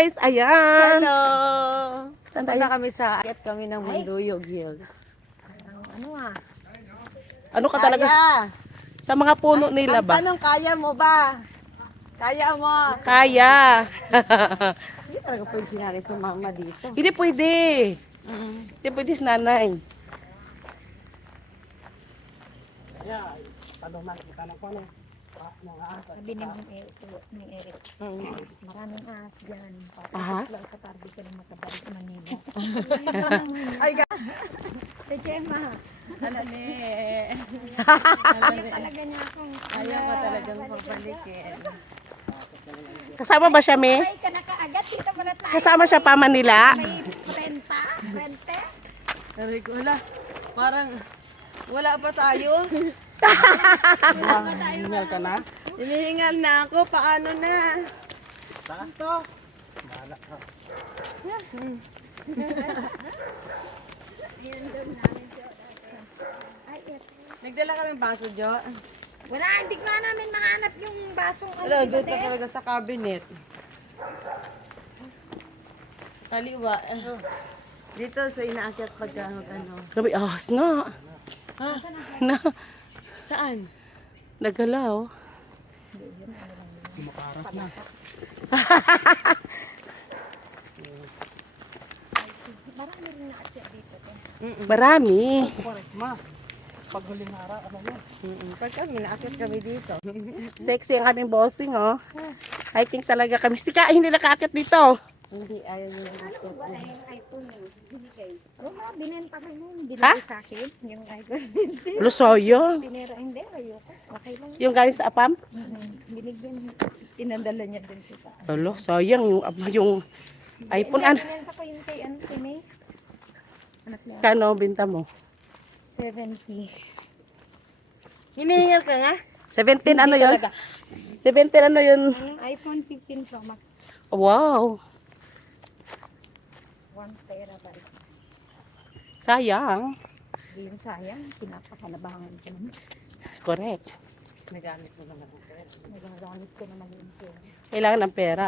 guys! Ayan! Hello! Saan Punta tayo? kami sa akit kami ng Manduyog Hills. Ano ka talaga? Kaya! Sa mga puno nila Ang ba? tanong, kaya mo ba? Kaya mo? Kaya! Hindi talaga pwede sinari sa mama dito. Hindi pwede. Hindi pwede si nanay. Sabi ni Eric, maraming ahas dyan. Ahas? Lang sa tarde ka na makabalik sa Manila. Ay, Sa Gemma, alam eh. ayaw talaga niya akong Ayaw ka talagang pabalikin. Kasama ba siya, Me? ay ka nakaagad dito pala tayo. Kasama siya pa Manila? May rente. Sabi ko, wala. Parang wala pa tayo. Hingal ka na? Hinihingal na ako. Paano na? Ito. Nagdala ka ng baso, Jo? Wala, hindi ko nga namin mahanap yung basong Wala, di ba, doon te? talaga sa cabinet. Kaliwa. Dito sa inaakyat pagka ano. Grabe, ahas nga. Ha? Na, Saan? nagalaw. Marami rin naakyat dito, te. Marami. Pag kami, naakyat kami dito. Sexy ang kaming bossing, oh. Hiking talaga kami. Sika, hindi nakaakyat dito. Hindi, ayaw nyo na akyat. Wala yung iPhone mo. Binigay. Roma, binenta ko yun. Ha? Binigay sa akin. Yung iPhone. Lusoyo. Pinera, hindi. Ayoko. Okay lang. Yung galing sa apam? Binigyan. Tinandala niya din siya. Alo, sayang yung iPhone. Hindi, binenta ko yung kay May. Anak niya. Kano binta mo? 70. Hinihingal ka nga? 17 ano Hindi yun? talaga. 17 ano yun? Yung iPhone 15 Pro Max. Wow. 1 terabyte. Sayang. Hindi yung sayang. Pinapakalabangan ko naman. Correct. Nagamit mo naman. Nagagamit ko naman yung pera. Kailangan ng pera.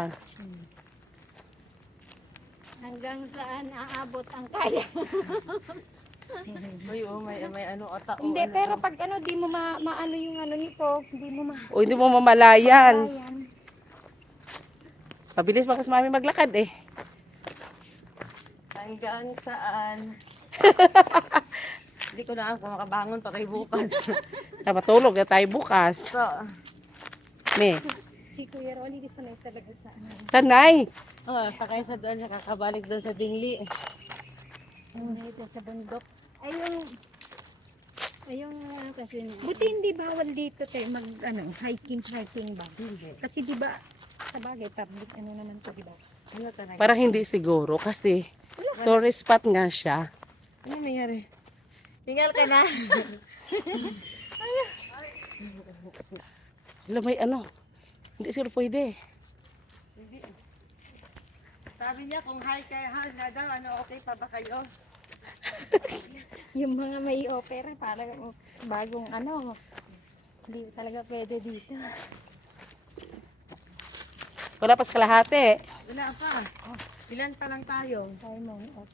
Hanggang saan aabot ang kaya. Uy, may ano, ata. Hindi, pero pag ano, di mo maano yung ano nito. Hindi mo O hindi mo mamalayan. Ayan. Pabilis pa kasi mami maglakad eh. Hanggang saan? Hindi ko na ako makabangon patay bukas. Napatulog na tayo bukas. So, Me, Si Kuya Rolly, sanay talaga sa ano. sanay. sakay sa doon, nakakabalik doon sa Bingli. Dito sa bundok. Ayong ano kasi. Buti hindi bawal dito tayo mag ano, hiking ba? Kasi di ba sa bagay public ano naman to, di ba? Ano talaga? Parang hindi siguro kasi tourist spot nga siya. Ano nangyari? Hingal ka na? Alam may ano. Hindi siguro pwede. Hindi. Sabi niya kung hi na daw, ano okay pa ba kayo? Yung mga may opera para bagong ano, hindi talaga pwede dito. Wala pa sa kalahati. Wala pa. Ilan pa lang tayo? Simon of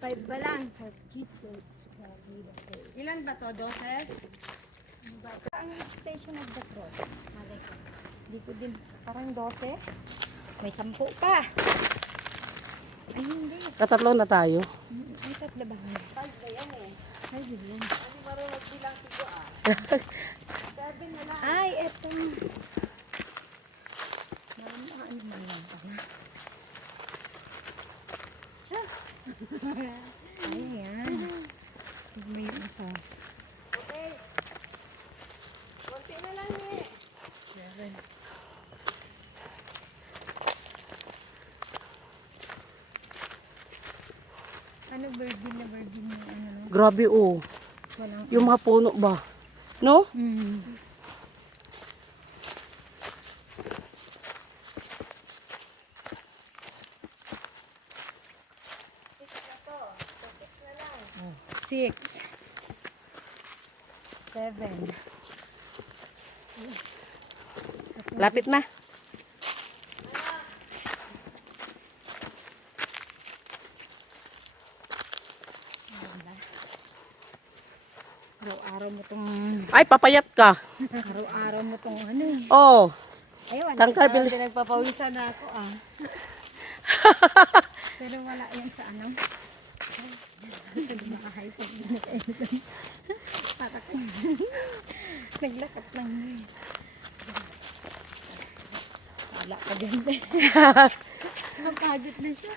5 ba lang for Jesus. Ilan ba to? 12? Ang station of the cross. Malay ko. Dito din parang 12. May 10 pa. Ay hindi. Katatlo na tayo. Ay tatlo ba? 5 ba yan eh? Ay yun. Hindi marunong bilang sigo ah. Ay eto. Ano man lang pala. Ayan. May isa. Okay. Kunti na lang eh. Ano virgin na virgin yung ano no? Grabe oh. Walang Yung mga puno ba? No? Six. 7. Lapit na. Araw-araw mo tong, Ay, papayat ka. araw-araw mo tong ano eh. Oh, Ayun, tangkal bil. Pinagpapawisan na ako pero wala yan sa ano. Makahype. Naglakad lang. Wala ka dyan. Napagod na siya.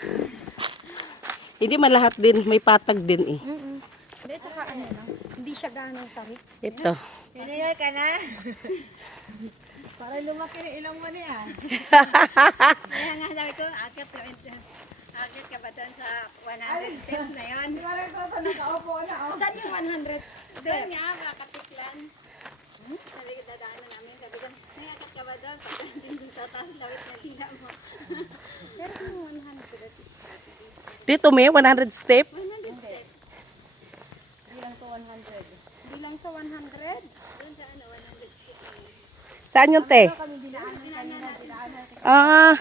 Hindi man lahat din, may patag din eh. Hindi, tsaka ano lang. Hindi siya ganong tarik. Ito. Pinigay ka na? Para lumaki na ilong mo niya. Kaya nga sabi ko, akit ka ba doon sa 100 steps na yun? Di ba lang ito nakaupo na? Saan yung 100 steps? Doon nga, makatiklan. Sabi ko, dadaanan namin. Sabi ko, may akit ka ba doon? Pagdating dun sa taas, lawit na dila mo. Pero yung 100. Dito may 100 step. 100 steps. Hindi lang to 100. Hindi lang to 100? Doon sa ano, 100 steps. Saan yung te? Ah.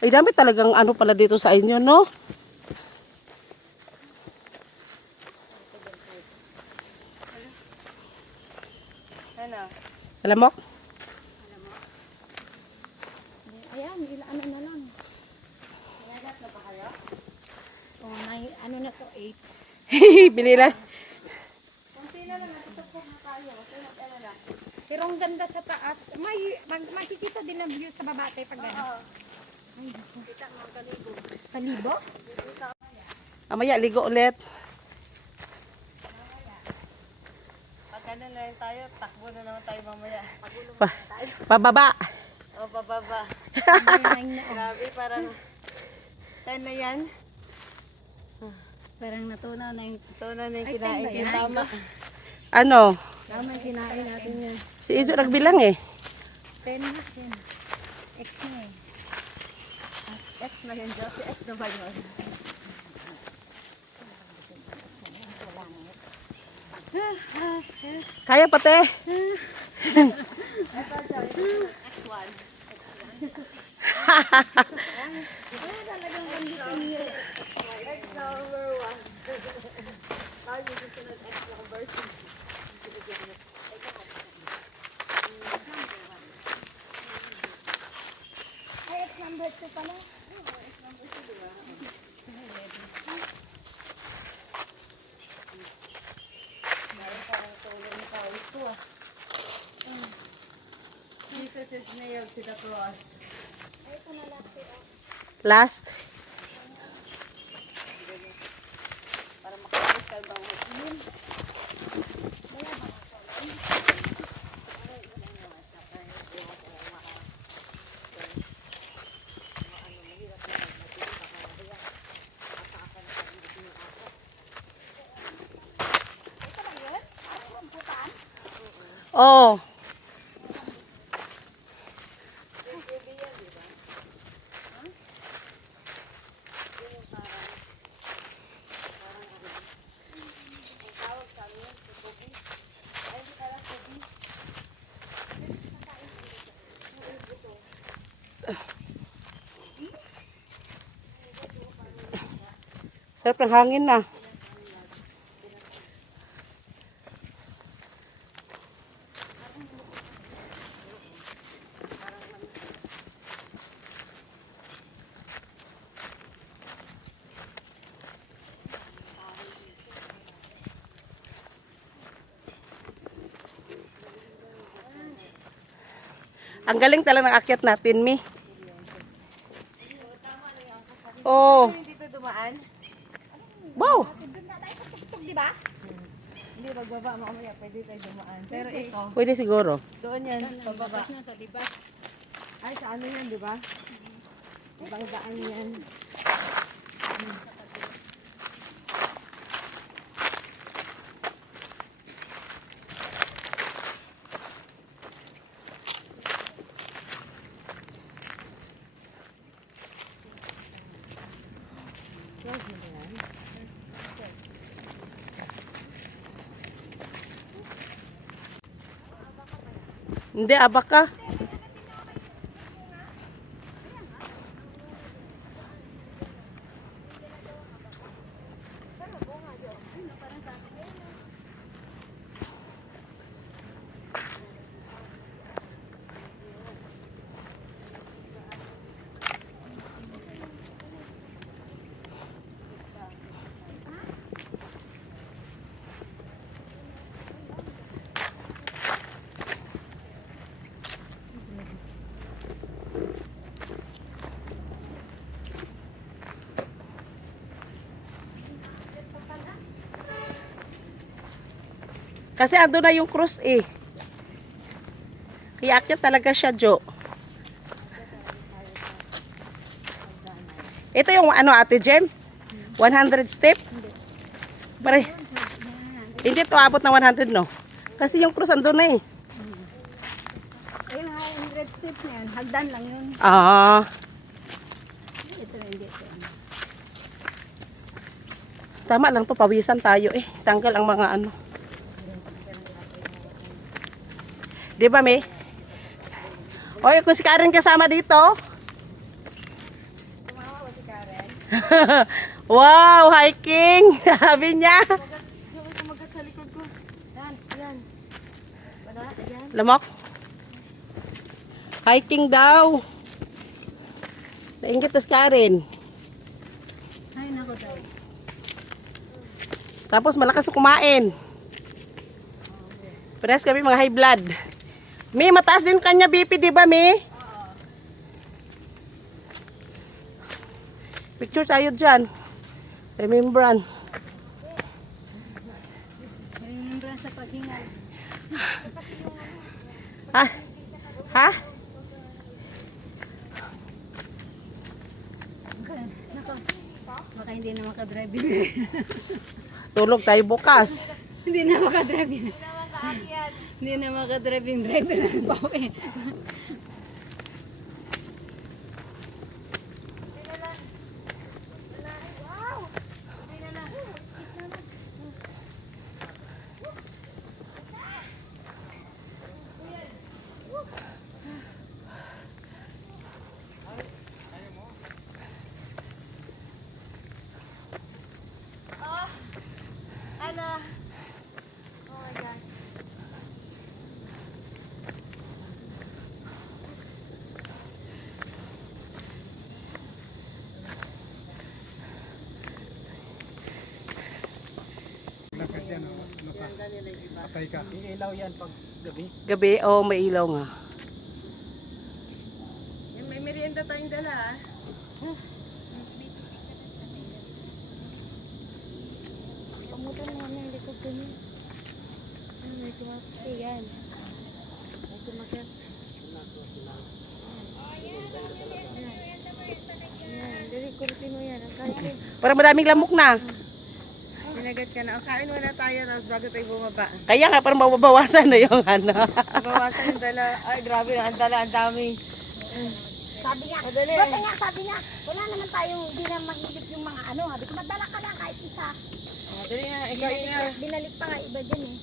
Ay, dami talagang ano pala dito sa inyo, no? Ano? Alamok? Ayan, ano na lang. Nagat na ba kayo? Oh, ano na to, 8. Bili lang. Pero ang ganda sa taas. Makikita din ang view sa baba tayo pag gano'n. Ay, kita mo ang kalibo. Kalibo? Amaya, ligo ulit. Pag ano na lang tayo, takbo na naman tayo mamaya. Pababa. O, bababa. Number 9 na. Oh. Grabe, parang 10 na yan. Parang natunaw na yung... Ito na yung Ay, kinain 10 ba ko. yan? Tama. Ano? Tama yung kinain natin yan. Si Izo nagbilang eh. 10 na yun. X na eh. X na yun, Josie. X na ba yun? Kaya pati. Ay, X number 2 pala. Jesus is nailed to the cross. Last. Para makalis tayo bang mag-inom. Oh. Sarap ng hangin na. Ang galing talaga ng akyat natin, Mi. Oh. Hindi dito dumaan. Wow. Doon na tayo sa tuktok, di ba? Hindi, pagbaba mamaya pwede tayo dumaan. Pero ito, Pwede siguro. doon yan, pagbaba. Na sa libas. Ay, sa ano yan, di ba? Ibang daan yan. Hindi, abaka. Kasi ando na yung cross eh. Kaya akyat talaga siya, Jo. Ito yung ano, Ate Jem? 100 step? Pare. Hindi to abot ng 100, no? Kasi yung cross ando na eh. Ayun, 100 steps na yan. Hagdan lang yun. Ah. Ito hindi. Ito. Tama lang to, pawisan tayo eh. Tanggal ang mga ano. Di ba, May? Oy, kung si Karen kasama dito. Tumawa ba si Karen? Wow, hiking! Sabi niya. Yung kumagat sa likod ko. Yan, yan. Wala, yan. Lamok. Hiking daw. Nainggit to si Karen. Ay, nako daw. Tapos malakas na kumain. Parehas kami mga high blood. May mataas din kanya BP, di ba, May? Picture tayo dyan. Remembrance. Remembrance sa paghingal. Ha? Ha? Nako. Baka hindi na makadrive. Tulog tayo bukas. Hindi na makadrive yun. Hindi na makadrive yung driver ng bawi. Lakad yan, oh. Ano ka? Patay ka. Ilaw yan pag gabi. Gabi, oh, may ilaw nga. Yan, may merienda tayong dala ah. Pamutan mo na yung likod ko niya. May kumapit siya yan. May kumagat. Yan, dali kurtin mo yan. Ang kaya. Parang madaming lamok na. Pinagat ka na. O, kain muna tayo tapos bago tayo bumaba. Kaya nga, parang mababawasan na yung ano. Bawasan yung dala. Ay, grabe na. Ang dala, ang dami. Sabi niya, Madali. basta nga sabi niya, wala naman tayong, hindi na mahigit yung mga ano. Sabi ko, magdala ka lang kahit isa. Dali nga, ikaw ina. Binalik pa nga iba dyan eh.